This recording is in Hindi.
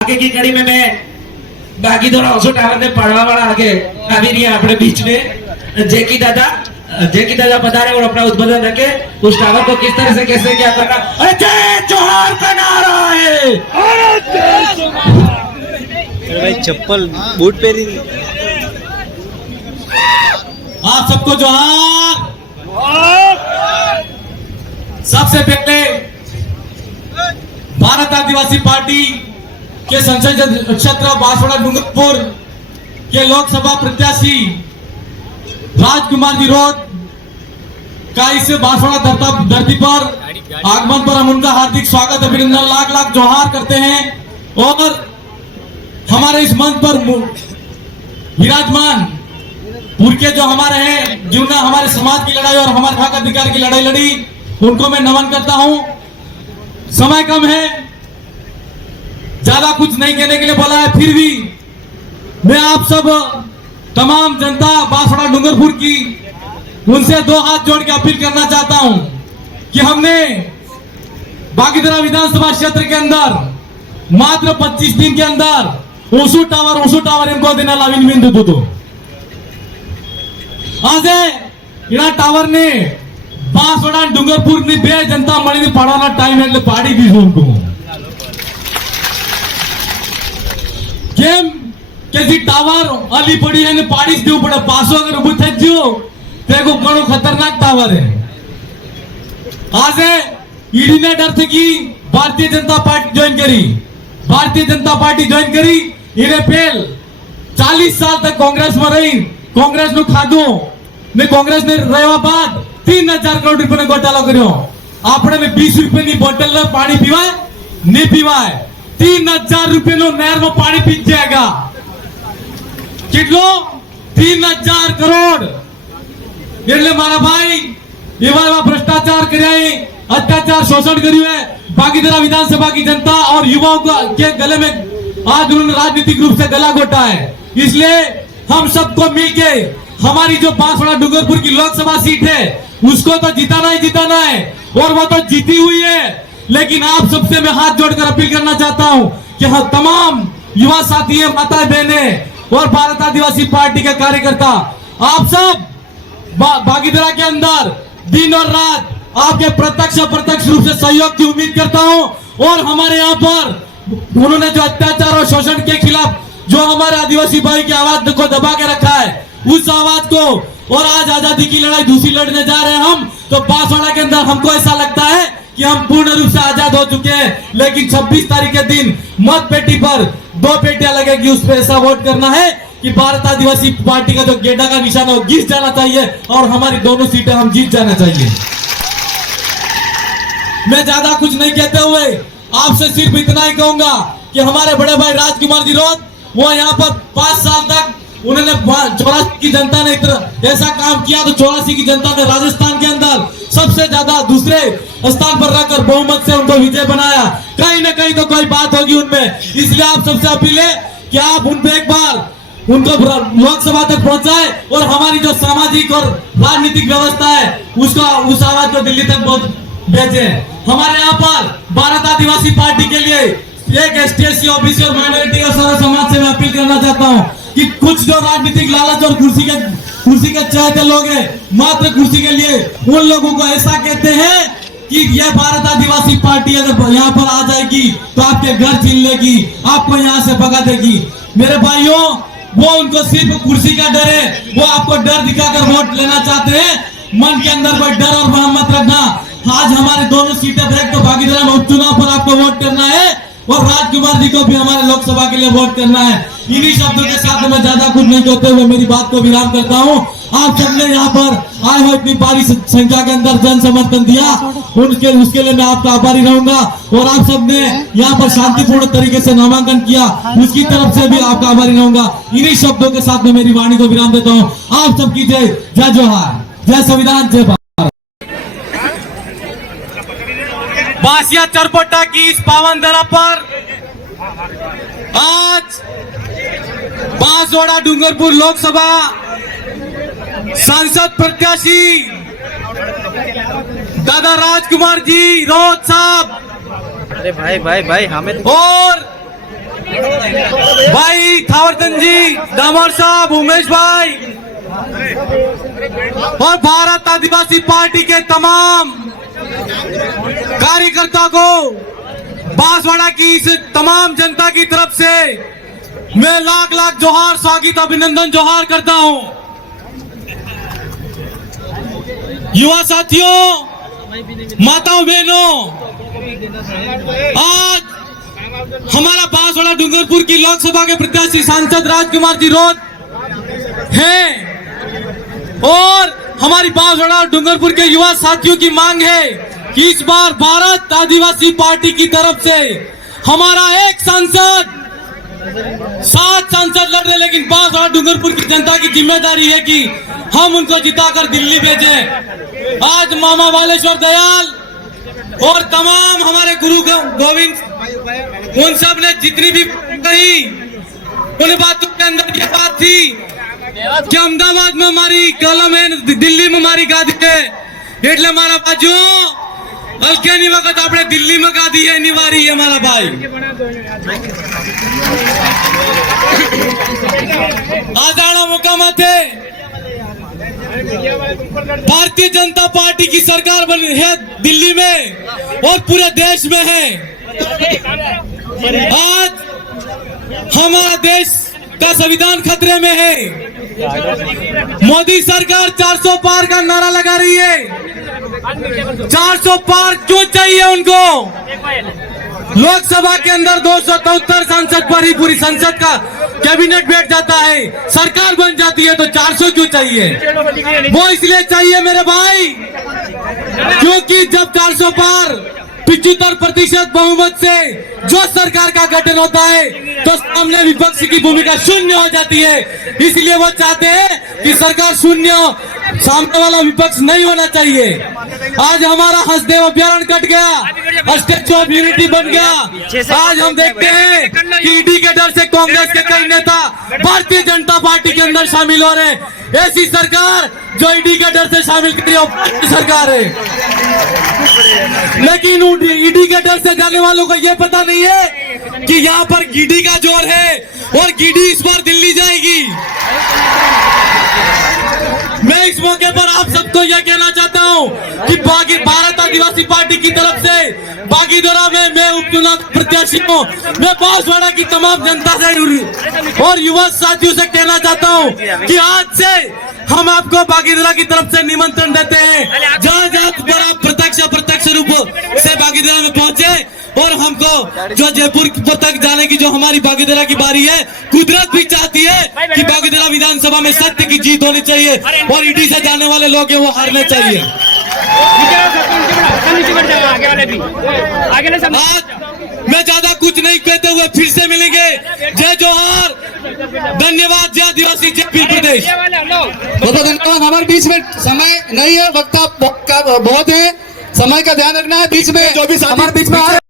आगे की कड़ी में मैं बाकी दोनों ओसो टावर ने पढ़वा वाला आगे अभी नहीं है अपने बीच में जेकी दादा बता रहे और अपना उद्बोधन रखे उस टावर को किस तरह से कैसे क्या करना। अरे जय जोहार का नारा है। अरे भाई चप्पल बूट पहनी आप सबको जोहार। सबसे पहले भारत आदिवासी पार्टी के संसदीय क्षेत्र बांसवाड़ा डूंगरपुर के लोकसभा प्रत्याशी राजकुमार जी रोड का इस बांसवाड़ा धरती पर आगमन पर हम उनका हार्दिक स्वागत अभिनंदन लाख लाख जोहार करते हैं। और हमारे इस मंच पर विराजमान पूर्व के जो हमारे हैं जिन्होंने हमारे समाज की लड़ाई और हमारे हक अधिकार की लड़ाई लड़ी, उनको मैं नमन करता हूं। समय कम है, ज्यादा कुछ नहीं कहने के लिए बोला है, फिर भी मैं आप सब तमाम जनता बांसवाड़ा डूंगरपुर की उनसे दो हाथ जोड़ के अपील करना चाहता हूं कि हमने बागीधरा विधानसभा क्षेत्र के अंदर मात्र 25 दिन के अंदर ओसू टावर इनको देना लाविन बिंदु तो आज इना टावर ने बांसवाड़ा डूंगरपुर ने बे जनता मणि ने पढ़ाना टाइम है पाड़ी दी उनको केम के जी टावर अली पड़ी है ने पाड़ी देव पड़े पासो अगर उबू थे जो तेको घणो खतरनाक टावर है। आज ईडी ने डर थे कि भारतीय जनता पार्टी ज्वाइन करी इरे पेल 40 साल तक कांग्रेस में रही, कांग्रेस नु खाधो ने कांग्रेस ने रहवा बाद 3000 करोड़ रुपया घोटाला कर्यो। आपने में 20 रुपया की बोतल में पानी पीवाय नहीं पीवाय 3000 रुपये नो नहर में पानी पी जाएगा कितलो 3000 करोड़। એટલે મારા ભાઈ એવા भ्रष्टाचार કર્યા है, अत्याचार शोषण કર્યું है बागीधरा विधानसभा की जनता और युवाओं के गले में आज उन्होंने राजनीतिक रूप से गला घोटा है। इसलिए हम सबको मिलके हमारी जो बांसवाड़ा डूंगरपुर की लोकसभा सीट है उसको तो जिताना है और वो तो जीती हुई है। लेकिन आप सबसे मैं हाथ जोड़कर अपील करना चाहता हूं कि हाँ तमाम युवा साथी माता बहने और भारत आदिवासी पार्टी के कार्यकर्ता आप सब बागीधरा के अंदर दिन और रात आपके प्रत्यक्ष रूप से सहयोग की उम्मीद करता हूं। और हमारे यहाँ पर उन्होंने जो अत्याचार और शोषण के खिलाफ जो हमारे आदिवासी भाई की आवाज को दबा के रखा है उस आवाज को और आज आजादी की लड़ाई दूसरी लड़ने जा रहे हैं हम तो बांसवाड़ा के अंदर हमको ऐसा लगता है कि हम पूर्ण रूप से आजाद हो चुके हैं। लेकिन 26 तारीख के दिन मत पेटी पर 2 पेटियां लगेगी, उस पर ऐसा वोट करना है कि भारत आदिवासी पार्टी का जो गेंडा का निशान है वो घिस जाना चाहिए और हमारी दोनों सीटें हम जीत जाना चाहिए। मैं ज्यादा कुछ नहीं कहते हुए आपसे सिर्फ इतना ही कहूंगा कि हमारे बड़े भाई राजकुमार जी रोड वो यहाँ पर 5 साल तक उन्होंने 84 की जनता ने ऐसा काम किया तो 84 की जनता ने राजस्थान के अंदर सबसे ज्यादा दूसरे स्थान पर रखकर बहुमत से उनको विजय बनाया। कहीं ना कहीं तो कोई बात होगी उनमें, इसलिए आप सबसे अपील है कि आप उन पे एक बार उनको लोकसभा तक पहुंचाए और हमारी जो सामाजिक और राजनीतिक व्यवस्था है उसका उस आवाज को दिल्ली तक भेजे। हमारे यहाँ पर भारत आदिवासी पार्टी के लिए एक एसटी ओबीसी और माइनॉरिटी और सारा समाज से मैं अपील करना चाहता हूँ कि कुछ जो राजनीतिक लालच और कुर्सी के चाहते लोग हैं मात्र कुर्सी के लिए उन लोगों को ऐसा कहते हैं कि यह भारत आदिवासी पार्टी अगर यहाँ पर आ जाएगी तो आपके घर छीन लेगी, आपको यहाँ से भगा देगी। मेरे भाइयों वो उनको सिर्फ कुर्सी का डर है, वो आपको डर दिखाकर वोट लेना चाहते हैं। मन के अंदर कोई डर और भ्रम मत रखना। आज हमारे दोनों सीटें ब्रेक तो बागीधरा में उपचुनाव पर आपको वोट करना है और राजकुमार जी को भी हमारे लोकसभा के लिए वोट करना है। इन्हीं शब्दों के साथ मैं ज्यादा कुछ नहीं कहते हुए मेरी बात को विराम करता हूँ। आप सबने यहाँ पर आए हुए इतनी भारी संख्या के अंदर जन समर्थन दिया उसके लिए मैं आपका आभारी रहूंगा और आप सबने यहाँ पर शांतिपूर्ण तरीके से नामांकन किया उसकी तरफ से भी आपका आभारी रहूंगा। इन्हीं शब्दों के साथ मैं मेरी वाणी को विराम देता हूँ। आप सबकी जय जय जोहार, जय संविधान, जय भारत। बासिया चरपोटा की इस पावन धरा पर आज बांसवाड़ा डूंगरपुर लोकसभा सांसद प्रत्याशी दादा राजकुमार जी रोड साहब अरे भाई भाई भाई हमें और गोवर्धन जी, दामोर साहब, उमेश भाई और भारत आदिवासी पार्टी के तमाम कार्यकर्ता को बांसवाड़ा की इस तमाम जनता की तरफ से मैं लाख लाख जोहार, स्वागत, अभिनंदन जोहार करता हूं। युवा साथियों, माताओं बहनों, आज हमारा बांसवाड़ा डूंगरपुर की लोकसभा के प्रत्याशी सांसद राजकुमार जी रोध हैं और हमारी बांसवाड़ा डूंगरपुर के युवा साथियों की मांग है कि इस बार भारत आदिवासी पार्टी की तरफ से हमारा एक सांसद, 7 सांसद लड़ रहे, लेकिन बांसवाड़ा डूंगरपुर की जनता की जिम्मेदारी है कि हम उनको जिताकर दिल्ली भेजें। आज मामा बालेश्वर दयाल और तमाम हमारे गुरु गोविंद, उन सब ने जितनी भी कही, उन बातों के अंदर ये बात थी कि अहमदाबाद में हमारी कलम है, दिल्ली में हमारी गादी है, એટલે મારા બાજુ હલકેની વખત આપણે દિલ્હીમાં ગાદી है निवारी है हमारा भाई। आजाड़ा मुकामाते भारतीय जनता पार्टी की सरकार बनी है दिल्ली में और पूरे देश में है। आज हमारा देश का संविधान खतरे में है। मोदी सरकार 400 पार का नारा लगा रही है। 400 पार क्यों चाहिए उनको? लोकसभा के अंदर 273 सांसद पर ही पूरी संसद का कैबिनेट बैठ जाता है, सरकार बन जाती है, तो 400 क्यों चाहिए? वो इसलिए चाहिए मेरे भाई क्योंकि जब 400 पार 75% बहुमत से जो सरकार का गठन होता है तो सामने विपक्ष की भूमिका शून्य हो जाती है। इसलिए वो चाहते हैं कि सरकार शून्य, सामने वाला विपक्ष नहीं होना चाहिए। आज हमारा हसदेव अभ्यारण्य कट गया, स्टैच्यू ऑफ यूनिटी बन गया। आज हम देखते हैं कि ईडी के डर से कांग्रेस के कई नेता भारतीय जनता पार्टी के अंदर शामिल हो रहे हैं। ऐसी सरकार जो ईडी के डर से शामिल करी है सरकार है, लेकिन ईडी के डर से जाने वालों को यह पता नहीं है कि यहाँ पर ईडी का जोर है और ईडी इस बार दिल्ली जाएगी। मैं इस मौके पर आप सबको यह कहना चाहता हूँ कि भारत आदिवासी पार्टी की तरफ से बागीदोरा में मैं उपचुनाव प्रत्याशी हूँ। मैं बांसवाड़ा की तमाम जनता से और युवा साथियों से कहना चाहता हूँ कि आज से हम आपको बागीदोरा की तरफ से निमंत्रण देते हैं। जहाँ जहाँ पर आप प्रत्यक्ष अप्रत्यक्ष रूप से बागीदोरा में पहुंचे और हमको जो जयपुर तक जाने की जो हमारी बागीदोरा की बारी है, कुदरत भी चाहती है कि बागीदोरा विधानसभा में सत्य की जीत होनी चाहिए और ईडी से जाने वाले लोग हैं वो हारने चाहिए। आज मैं ज्यादा कुछ नहीं कहते हुए फिर से मिलेंगे। जय जोहार, धन्यवाद। जय आदिवासी, जय पीर प्रदेश। बहुत धन्यवाद। हमारे बीच में समय नहीं है, वक्त बहुत है, समय का ध्यान रखना है। बीच में जो भी हमारे बीच में